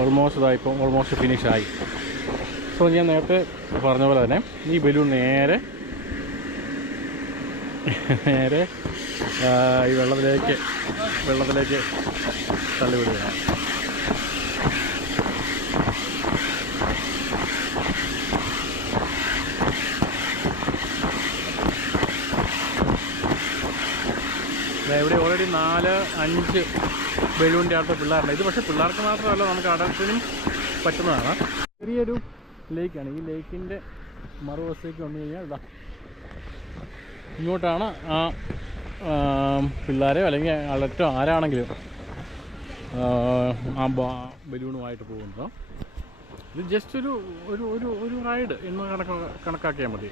Almost ഫിനിഷായി. So ഞാൻ നേരത്തെ പറഞ്ഞ പോലെ തന്നെ ഈ ബലൂൺ നേരെ ഈ വെള്ളത്തിലേക്ക് തള്ളിവിടുകയാണ്. ഇവിടെ ഓൾറെഡി 4-5 ബലൂണിൻ്റെ അടുത്ത് പിള്ളേരുണ്ട്. ഇത് പക്ഷേ പിള്ളേർക്ക് മാത്രമല്ല, നമുക്ക് അഡൽട്ടിനും പറ്റുന്നതാണ്. ചെറിയൊരു ലേക്കാണ്. ഈ ലേക്കിൻ്റെ മറുവശത്തേക്ക് വന്നു കഴിഞ്ഞാൽ ഇതാ ഇങ്ങോട്ടാണ് ആ പിള്ളേരെയോ അല്ലെങ്കിൽ അഡൽട്ടോ ആരാണെങ്കിലും ആ ബലൂണുമായിട്ട് പോകുന്നത്. ഇത് ജസ്റ്റ് ഒരു റൈഡ് എന്ന് കണക്കാക്കിയാൽ മതി.